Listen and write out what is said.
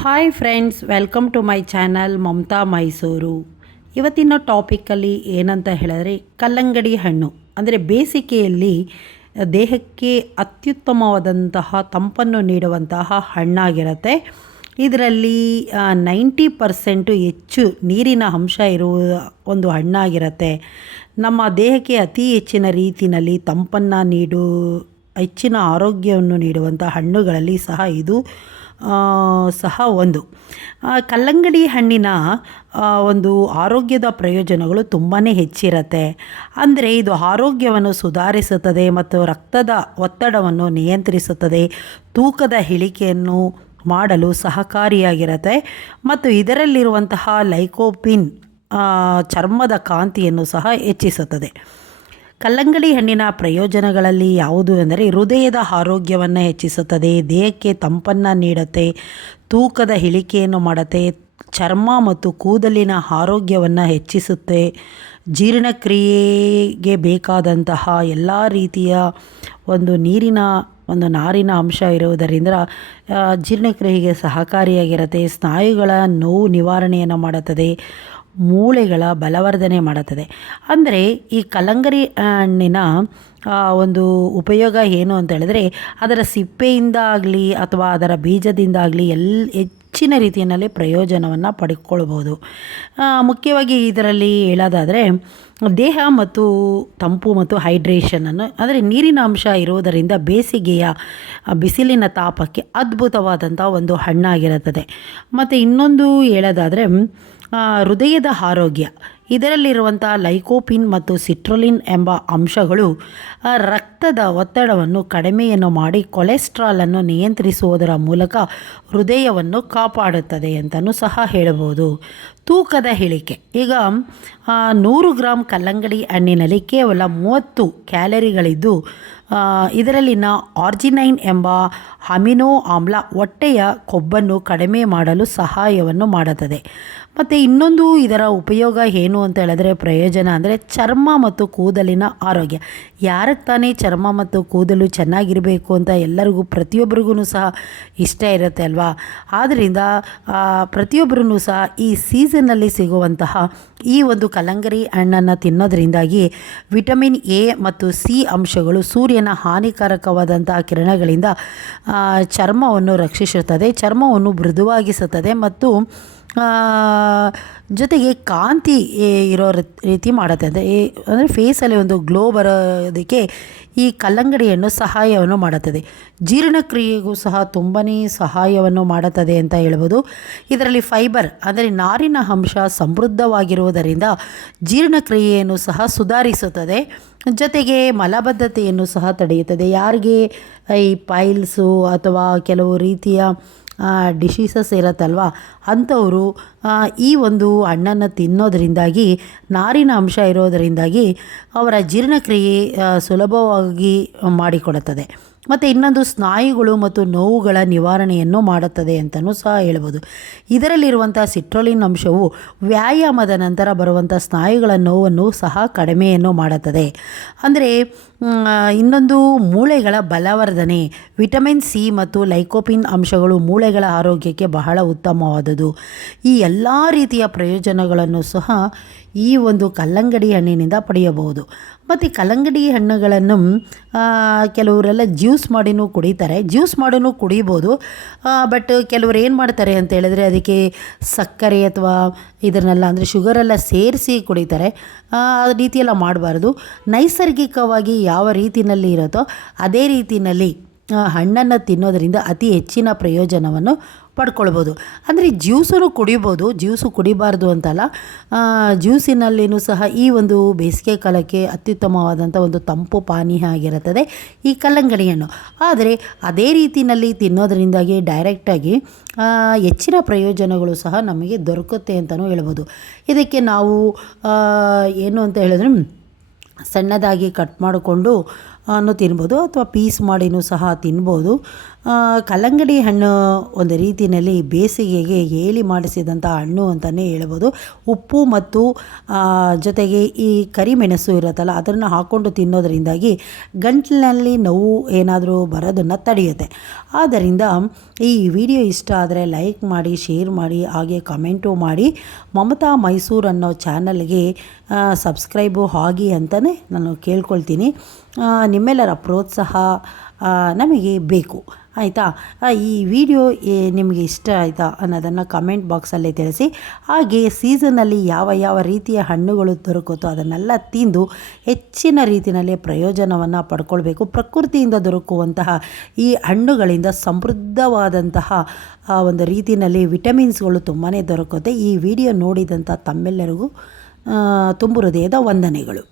Hi friends, welcome to my channel Mamata Mysuru. ಇವತ್ತಿನ ಟಾಪಿಕಲ್ಲಿ ಏನಂತ ಹೇಳಿದ್ರೆ, ಕಲ್ಲಂಗಡಿ ಹಣ್ಣು ಅಂದರೆ ಬೇಸಿಗೆಯಲ್ಲಿ ದೇಹಕ್ಕೆ ಅತ್ಯುತ್ತಮವಾದಂತಹ ತಂಪನ್ನು ನೀಡುವಂತಹ ಹಣ್ಣಾಗಿರುತ್ತೆ. ಇದರಲ್ಲಿ 90% ಹೆಚ್ಚು ನೀರಿನ ಅಂಶ ಇರುವ ಒಂದು ಹಣ್ಣಾಗಿರುತ್ತೆ. ನಮ್ಮ ದೇಹಕ್ಕೆ ಅತಿ ಹೆಚ್ಚಿನ ರೀತಿಯಲ್ಲಿ ತಂಪನ್ನು ಹೆಚ್ಚಿನ ಆರೋಗ್ಯವನ್ನು ನೀಡುವಂಥ ಹಣ್ಣುಗಳಲ್ಲಿ ಸಹ ಇದು ಸಹ ಒಂದು. ಕಲ್ಲಂಗಡಿ ಹಣ್ಣಿನ ಒಂದು ಆರೋಗ್ಯದ ಪ್ರಯೋಜನಗಳು ತುಂಬಾ ಹೆಚ್ಚಿರುತ್ತೆ. ಅಂದರೆ ಇದು ಆರೋಗ್ಯವನ್ನು ಸುಧಾರಿಸುತ್ತದೆ ಮತ್ತು ರಕ್ತದ ಒತ್ತಡವನ್ನು ನಿಯಂತ್ರಿಸುತ್ತದೆ, ತೂಕದ ಇಳಿಕೆಯನ್ನು ಮಾಡಲು ಸಹಕಾರಿಯಾಗಿರುತ್ತೆ ಮತ್ತು ಇದರಲ್ಲಿರುವಂತಹ ಲೈಕೋಪಿನ್ ಚರ್ಮದ ಕಾಂತಿಯನ್ನು ಸಹ ಹೆಚ್ಚಿಸುತ್ತದೆ. ಕಲ್ಲಂಗಡಿ ಹಣ್ಣಿನ ಪ್ರಯೋಜನಗಳಲ್ಲಿ ಯಾವುದು ಎಂದರೆ, ಹೃದಯದ ಆರೋಗ್ಯವನ್ನು ಹೆಚ್ಚಿಸುತ್ತದೆ, ದೇಹಕ್ಕೆ ತಂಪನ್ನು ನೀಡುತ್ತೆ, ತೂಕದ ಇಳಿಕೆಯನ್ನು ಮಾಡುತ್ತೆ, ಚರ್ಮ ಮತ್ತು ಕೂದಲಿನ ಆರೋಗ್ಯವನ್ನು ಹೆಚ್ಚಿಸುತ್ತೆ, ಜೀರ್ಣಕ್ರಿಯೆಗೆ ಬೇಕಾದಂತಹ ಎಲ್ಲ ರೀತಿಯ ಒಂದು ನಾರಿನ ಅಂಶ ಇರುವುದರಿಂದ ಜೀರ್ಣಕ್ರಿಯೆಗೆ ಸಹಕಾರಿಯಾಗಿರುತ್ತೆ, ಸ್ನಾಯುಗಳ ನೋವು ನಿವಾರಣೆಯನ್ನು ಮಾಡುತ್ತದೆ, ಮೂಳೆಗಳ ಬಲವರ್ಧನೆ ಮಾಡುತ್ತದೆ. ಅಂದರೆ ಈ ಕಲ್ಲಂಗಡಿ ಹಣ್ಣಿನ ಒಂದು ಉಪಯೋಗ ಏನು ಅಂತ ಹೇಳಿದ್ರೆ, ಅದರ ಸಿಪ್ಪೆಯಿಂದ ಆಗಲಿ ಅಥವಾ ಅದರ ಬೀಜದಿಂದಾಗಲಿ ಹೆಚ್ಚಿನ ರೀತಿಯಲ್ಲಿ ಪ್ರಯೋಜನವನ್ನು ಪಡ್ಕೊಳ್ಬೋದು. ಮುಖ್ಯವಾಗಿ ಇದರಲ್ಲಿ ಹೇಳೋದಾದರೆ, ದೇಹ ಮತ್ತು ತಂಪು ಮತ್ತು ಹೈಡ್ರೇಷನನ್ನು, ಅಂದರೆ ನೀರಿನ ಅಂಶ ಇರುವುದರಿಂದ ಬೇಸಿಗೆಯ ಬಿಸಿಲಿನ ತಾಪಕ್ಕೆ ಅದ್ಭುತವಾದಂಥ ಒಂದು ಹಣ್ಣಾಗಿರುತ್ತದೆ. ಮತ್ತು ಇನ್ನೊಂದು ಹೇಳೋದಾದರೆ, ಹೃದಯದ ಆರೋಗ್ಯ, ಇದರಲ್ಲಿರುವಂಥ ಲೈಕೋಪಿನ್ ಮತ್ತು ಸಿಟ್ರಲಿನ್ ಎಂಬ ಅಂಶಗಳು ರಕ್ತದ ಒತ್ತಡವನ್ನು ಕಡಿಮೆಯನ್ನು ಮಾಡಿ ಕೊಲೆಸ್ಟ್ರಾಲನ್ನು ನಿಯಂತ್ರಿಸುವುದರ ಮೂಲಕ ಹೃದಯವನ್ನು ಕಾಪಾಡುತ್ತದೆ ಅಂತಲೂ ಸಹ ಹೇಳ್ಬೋದು. ತೂಕದ ಇಳಿಕೆ, ಈಗ 100 ಗ್ರಾಮ್ ಕಲ್ಲಂಗಡಿ ಹಣ್ಣಿನಲ್ಲಿ ಕೇವಲ 30 ಕ್ಯಾಲರಿಗಳಿದ್ದು, ಇದರಲ್ಲಿನ ಆರ್ಜಿನೈನ್ ಎಂಬ ಅಮಿನೋ ಆಮ್ಲ ಹೊಟ್ಟೆಯ ಕೊಬ್ಬನ್ನು ಕಡಿಮೆ ಮಾಡಲು ಸಹಾಯವನ್ನು ಮಾಡುತ್ತದೆ. ಮತ್ತು ಇನ್ನೊಂದು ಇದರ ಉಪಯೋಗ ಏನು ಅಂತ ಹೇಳಿದ್ರೆ, ಪ್ರಯೋಜನ ಅಂದರೆ ಚರ್ಮ ಮತ್ತು ಕೂದಲಿನ ಆರೋಗ್ಯ. ಯಾರಿಗೆ ತಾನೇ ಚರ್ಮ ಮತ್ತು ಕೂದಲು ಚೆನ್ನಾಗಿರಬೇಕು ಅಂತ ಎಲ್ಲರಿಗೂ ಪ್ರತಿಯೊಬ್ಬರಿಗೂ ಸಹ ಇಷ್ಟ ಇರುತ್ತೆ ಅಲ್ವಾ. ಆದ್ದರಿಂದ ಪ್ರತಿಯೊಬ್ಬರೂ ಸಹ ಈ ಸೀಸನ್ನಲ್ಲಿ ಸಿಗುವಂತಹ ಈ ಒಂದು ಕಲ್ಲಂಗಡಿ ಹಣ್ಣನ್ನು ತಿನ್ನೋದ್ರಿಂದಾಗಿ ವಿಟಮಿನ್ ಎ ಮತ್ತು ಸಿ ಅಂಶಗಳು ಸೂರ್ಯನ ಹಾನಿಕಾರಕವಾದಂತಹ ಕಿರಣಗಳಿಂದ ಚರ್ಮವನ್ನು ರಕ್ಷಿಸುತ್ತದೆ, ಚರ್ಮವನ್ನು ಮೃದುವಾಗಿಸುತ್ತದೆ ಮತ್ತು ಜೊತೆಗೆ ಕಾಂತಿ ಇರೋ ರೀತಿ ಮಾಡುತ್ತದೆ. ಅಂದರೆ ಫೇಸಲ್ಲಿ ಒಂದು ಗ್ಲೋ ಬರೋದಕ್ಕೆ ಈ ಕಲ್ಲಂಗಡಿ ಹಣ್ಣು ಸಹಾಯವನ್ನು ಮಾಡುತ್ತದೆ. ಜೀರ್ಣಕ್ರಿಯೆಗೂ ಸಹ ತುಂಬಾ ಸಹಾಯವನ್ನು ಮಾಡುತ್ತದೆ ಅಂತ ಹೇಳ್ಬೋದು. ಇದರಲ್ಲಿ ಫೈಬರ್ ಅಂದರೆ ನಾರಿನ ಅಂಶ ಸಮೃದ್ಧವಾಗಿರುವುದರಿಂದ ಜೀರ್ಣಕ್ರಿಯೆಯನ್ನು ಸಹ ಸುಧಾರಿಸುತ್ತದೆ, ಜೊತೆಗೆ ಮಲಬದ್ಧತೆಯನ್ನು ಸಹ ತಡೆಯುತ್ತದೆ. ಯಾರಿಗೆ ಈ ಪೈಲ್ಸು ಅಥವಾ ಕೆಲವು ರೀತಿಯ ಡಿಸೀಸಸ್ ಇರುತ್ತಲ್ವ, ಅಂಥವರು ಈ ಒಂದು ಹಣ್ಣನ್ನು ತಿನ್ನೋದರಿಂದಾಗಿ, ನಾರಿನ ಅಂಶ ಇರೋದರಿಂದಾಗಿ ಅವರ ಜೀರ್ಣಕ್ರಿಯೆ ಸುಲಭವಾಗಿ ಮಾಡಿಕೊಡುತ್ತದೆ. ಮತ್ತು ಇನ್ನೊಂದು ಸ್ನಾಯುಗಳು ಮತ್ತು ನೋವುಗಳ ನಿವಾರಣೆಯನ್ನು ಮಾಡುತ್ತದೆ ಅಂತಲೂ ಸಹ ಹೇಳ್ಬೋದು. ಇದರಲ್ಲಿರುವಂಥ ಸಿಟ್ರಲಿನ್ ಅಂಶವು ವ್ಯಾಯಾಮದ ನಂತರ ಬರುವಂಥ ಸ್ನಾಯುಗಳ ನೋವನ್ನು ಸಹ ಕಡಿಮೆಯನ್ನು ಮಾಡುತ್ತದೆ. ಅಂದರೆ ಇನ್ನೊಂದು ಮೂಳೆಗಳ ಬಲವರ್ಧನೆ, ವಿಟಮಿನ್ ಸಿ ಮತ್ತು ಲೈಕೋಪಿನ್ ಅಂಶಗಳು ಮೂಳೆಗಳ ಆರೋಗ್ಯಕ್ಕೆ ಬಹಳ ಉತ್ತಮವಾದುದು. ಈ ಎಲ್ಲ ರೀತಿಯ ಪ್ರಯೋಜನಗಳನ್ನು ಸಹ ಈ ಒಂದು ಕಲ್ಲಂಗಡಿ ಹಣ್ಣಿನಿಂದ ಪಡೆಯಬಹುದು. ಮತ್ತು ಕಲ್ಲಂಗಡಿ ಹಣ್ಣುಗಳನ್ನು ಕೆಲವರೆಲ್ಲ ಜ್ಯೂಸ್ ಮಾಡಿನೂ ಕುಡಿತಾರೆ, ಜ್ಯೂಸ್ ಮಾಡಿನೂ ಕುಡಿಬೋದು. ಬಟ್ ಕೆಲವರು ಏನು ಮಾಡ್ತಾರೆ ಅಂತ ಹೇಳಿದ್ರೆ, ಅದಕ್ಕೆ ಸಕ್ಕರೆ ಅಥವಾ ಇದನ್ನೆಲ್ಲ ಅಂದರೆ ಶುಗರೆಲ್ಲ ಸೇರಿಸಿ ಕುಡಿತಾರೆ. ಆ ರೀತಿಯೆಲ್ಲ ಮಾಡಬಾರ್ದು. ನೈಸರ್ಗಿಕವಾಗಿ ಯಾವ ರೀತಿಯಲ್ಲಿ ಇರುತ್ತೋ ಅದೇ ರೀತಿಯಲ್ಲಿ ಹಣ್ಣನ್ನು ತಿನ್ನೋದರಿಂದ ಅತಿ ಹೆಚ್ಚಿನ ಪ್ರಯೋಜನವನ್ನು ಪಡ್ಕೊಳ್ಬೋದು. ಅಂದರೆ ಜ್ಯೂಸನ್ನು ಕುಡಿಬೋದು, ಜ್ಯೂಸು ಕುಡಿಬಾರ್ದು ಅಂತಲ್ಲ. ಜ್ಯೂಸಿನಲ್ಲಿನೂ ಸಹ ಈ ಒಂದು ಬೇಸಿಗೆ ಕಾಲಕ್ಕೆ ಅತ್ಯುತ್ತಮವಾದಂಥ ಒಂದು ತಂಪು ಪಾನೀಯ ಆಗಿರುತ್ತದೆ ಈ ಕಲ್ಲಂಗಡಿ ಹಣ್ಣು. ಆದರೆ ಅದೇ ರೀತಿಯಲ್ಲಿ ತಿನ್ನೋದರಿಂದಾಗಿ ಡೈರೆಕ್ಟಾಗಿ ಹೆಚ್ಚಿನ ಪ್ರಯೋಜನಗಳು ಸಹ ನಮಗೆ ದೊರಕುತ್ತೆ ಅಂತಲೂ ಹೇಳ್ಬೋದು. ಇದಕ್ಕೆ ನಾವು ಏನು ಅಂತ ಹೇಳಿದ್ರೆ, ಸಣ್ಣದಾಗಿ ಕಟ್ ಮಾಡಿಕೊಂಡು ತಿನ್ಬೋದು ಅಥವಾ ಪೀಸ್ ಮಾಡಿನೂ ಸಹ ತಿನ್ಬೋದು. ಕಲ್ಲಂಗಡಿ ಹಣ್ಣು ಒಂದು ರೀತಿಯಲ್ಲಿ ಬೇಸಿಗೆಗೆ ಹೇಳಿ ಮಾಡಿಸಿದಂಥ ಹಣ್ಣು ಅಂತಲೇ ಹೇಳ್ಬೋದು. ಉಪ್ಪು ಮತ್ತು ಜೊತೆಗೆ ಈ ಕರಿಮೆಣಸು ಇರುತ್ತಲ್ಲ ಅದನ್ನು ಹಾಕ್ಕೊಂಡು ತಿನ್ನೋದರಿಂದಾಗಿ ಗಂಟಲಿನಲ್ಲಿ ನೋವು ಏನಾದರೂ ಬರೋದನ್ನು ತಡೆಯುತ್ತೆ. ಆದ್ದರಿಂದ ಈ ವಿಡಿಯೋ ಇಷ್ಟ ಆದರೆ ಲೈಕ್ ಮಾಡಿ, ಶೇರ್ ಮಾಡಿ, ಹಾಗೆ ಕಮೆಂಟು ಮಾಡಿ. ಮಮತಾ ಮೈಸೂರು ಅನ್ನೋ ಚಾನಲ್ಗೆ ಸಬ್ಸ್ಕ್ರೈಬು ಆಗಿ ಅಂತಲೇ ನಾನು ಕೇಳ್ಕೊಳ್ತೀನಿ. ನಿಮ್ಮೆಲ್ಲರ ಪ್ರೋತ್ಸಾಹ ನಮಗೆ ಬೇಕು, ಆಯಿತಾ. ಈ ವಿಡಿಯೋ ನಿಮಗೆ ಇಷ್ಟ ಆಯಿತಾ ಅನ್ನೋದನ್ನು ಕಮೆಂಟ್ ಬಾಕ್ಸಲ್ಲಿ ತಿಳಿಸಿ. ಹಾಗೆ ಸೀಸನ್ನಲ್ಲಿ ಯಾವ ಯಾವ ರೀತಿಯ ಹಣ್ಣುಗಳು ದೊರಕುತ್ತೋ ಅದನ್ನೆಲ್ಲ ತಿಂದು ಹೆಚ್ಚಿನ ರೀತಿಯಲ್ಲಿ ಪ್ರಯೋಜನವನ್ನು ಪಡ್ಕೊಳ್ಬೇಕು. ಪ್ರಕೃತಿಯಿಂದ ದೊರಕುವಂತಹ ಈ ಹಣ್ಣುಗಳಿಂದ ಸಮೃದ್ಧವಾದಂತಹ ಒಂದು ರೀತಿಯಲ್ಲಿ ವಿಟಮಿನ್ಸ್ಗಳು ತುಂಬಾ ದೊರಕುತ್ತೆ. ಈ ವಿಡಿಯೋ ನೋಡಿದಂಥ ತಮ್ಮೆಲ್ಲರಿಗೂ ತುಂಬು ಹೃದಯದ ವಂದನೆಗಳು.